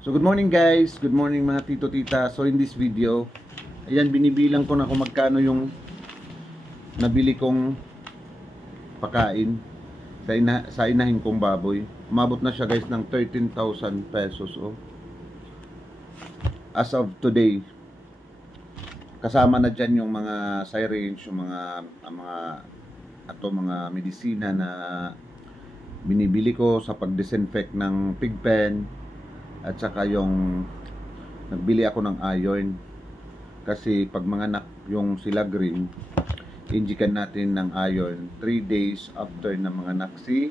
So good morning guys, good morning mga tito tita. So in this video, ayan binibilang ko na kung magkano yung nabili kong pakain sa inahin kong baboy. Umabot na siya guys ng 13,000 pesos oh. As of today. Kasama na dyan yung mga syringe, yung mga medisina na binibili ko sa pag-disinfect ng pig pen. At saka yung nagbili ako ng iron kasi pag manganak yung sila green, injikan natin ng iron 3 days after na manganak si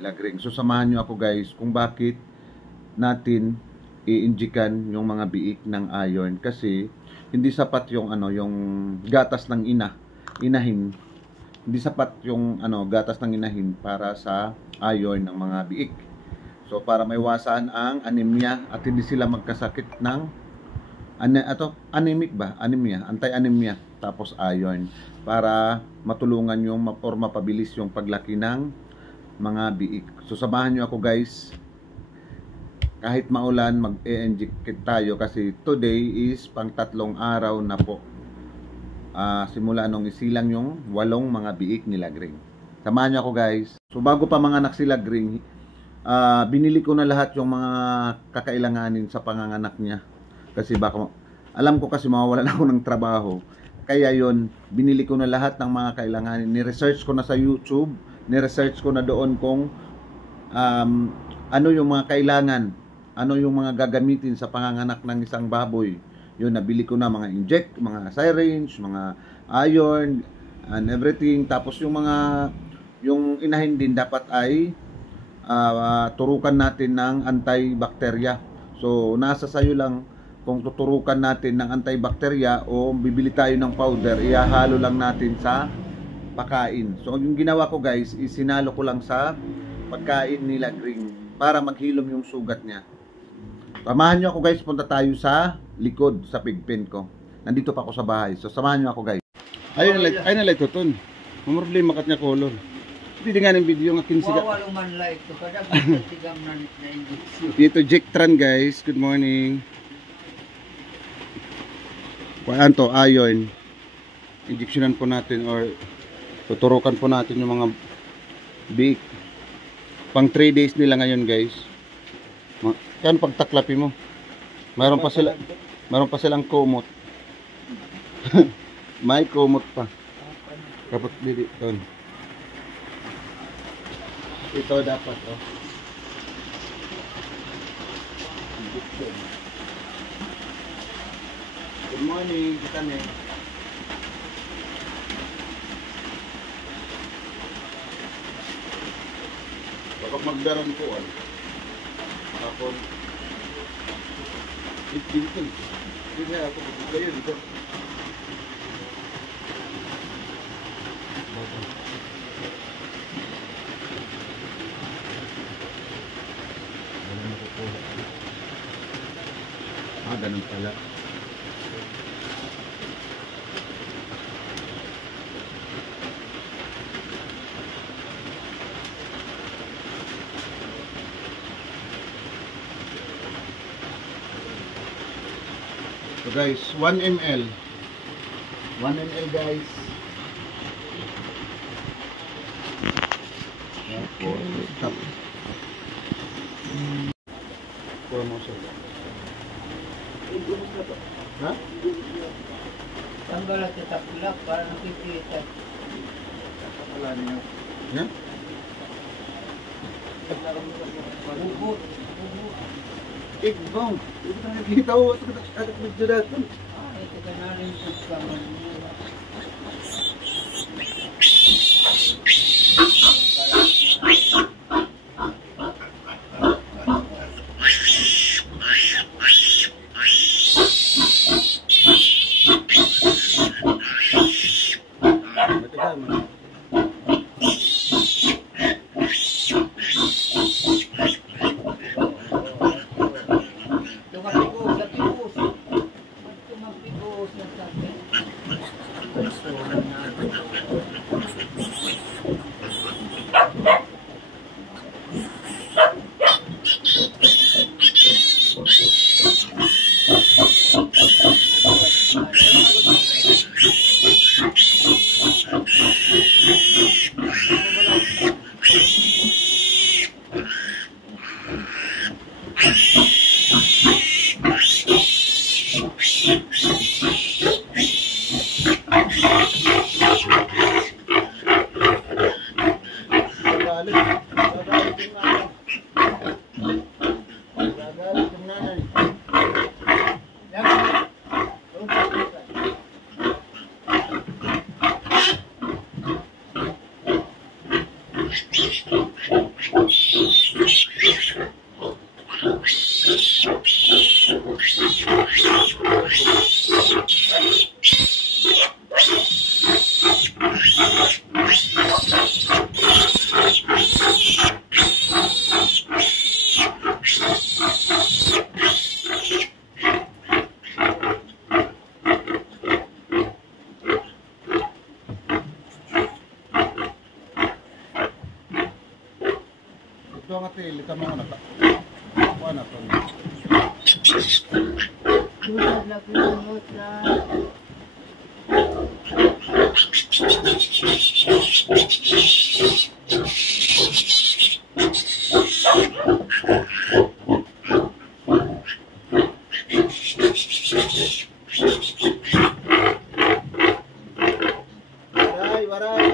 lagring. So samahan nyo ako guys kung bakit natin i-injikan yung mga biik ng iron kasi hindi sapat yung yung gatas ng inahin. Hindi sapat yung gatas ng inahin para sa iron ng mga biik. So para maiwasan ang anemia at hindi sila magkasakit ng anemia, anti-anemia tapos iron para matulungan yung or mapabilis yung paglaki ng mga biik. So samahan niyo ako guys. Kahit maulan mag-e-inject tayo kasi today is pang 3 araw na po. Simula nung isilang yung 8 mga biik ni Lagring. Samahan niyo ako guys. So bago pa manganak si Lagring, binili ko na lahat yung mga kakailanganin sa panganganak niya kasi baka alam ko kasi mawawalan ako ng trabaho, kaya yon binili ko na lahat ng mga kailanganin. Ni-research ko na sa YouTube, ni-research ko na doon kung ano yung mga kailangan, ano yung mga gagamitin sa panganganak ng isang baboy. Yun, nabili ko na mga mga syringe, mga iron and everything. Tapos yung inahin din dapat ay turukan natin ng antibacteria. So nasa sayo lang kung tuturukan natin ng antibacteria o bibili tayo ng powder, ihahalo lang natin sa pagkain. So yung ginawa ko guys, isinalo ko lang sa pagkain ni Lagring para maghilom yung sugat niya. Samahan nyo ako guys, punta tayo sa likod sa pigpen ko. Nandito pa ako sa bahay. So samahan nyo ako guys. Ayun na light tutun. Problema kat niya kolor. Hindi nga ng video nga 15 ka. Wawaluman light to kada tigam na injection. Dito Jectran guys, good morning. Kuan to iron. Injectionan po natin or tuturukan po natin yung mga biik. Pang 3 days nila ngayon guys. Yan pagtaklapi mo. Mayroon pa silang kumot. May kumot pa. Kapag dito. Ito dapat Good morning, kita ne. Kapag magdaran ko hapon. Dito. Dito ako kayo dito. Ganun pala. So guys, 1 ml. 1 ml guys. Tapos. Ha? Tanggal at tapilak para nakikita. Wala niyo. Ha? Ugot. Igbong. Ito na nakikita ko. Ito na dyan. Ito ka na rin sa kaman. Yung nanay. Ito nga tili, tama mo na ta. Kuha na to. Waray, waray.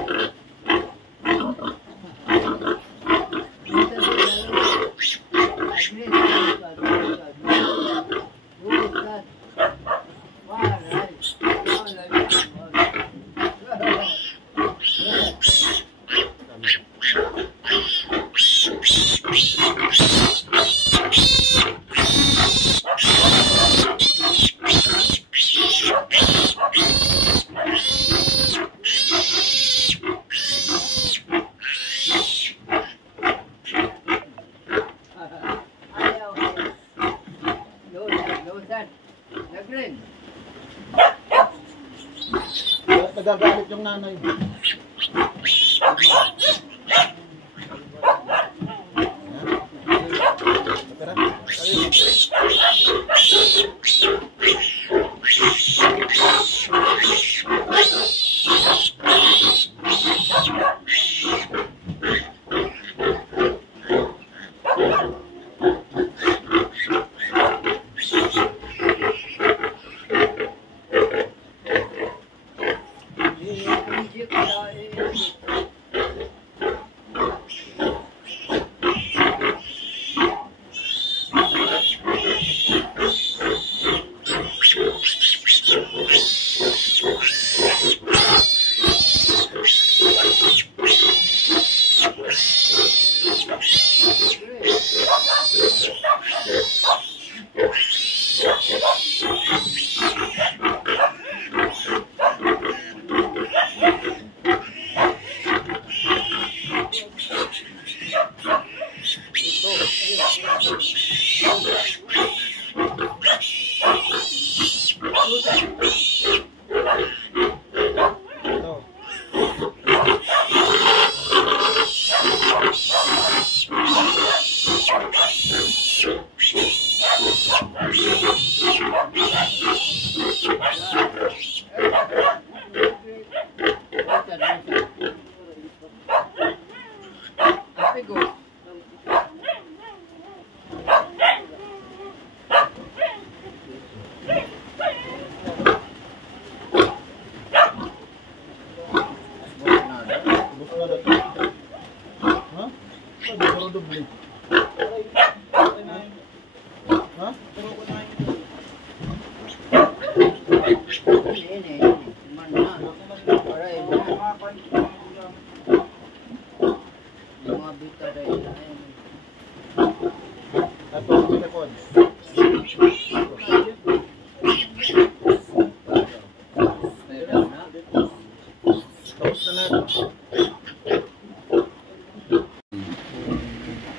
Nagagalit yung nanay.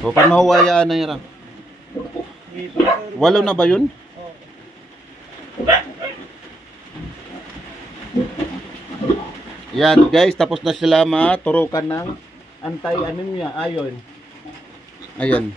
O, paano mahuwayaan na yan? Walo na ba yun? Yan guys, tapos na sila maturukan ng anti-anemia, iron. Ayan.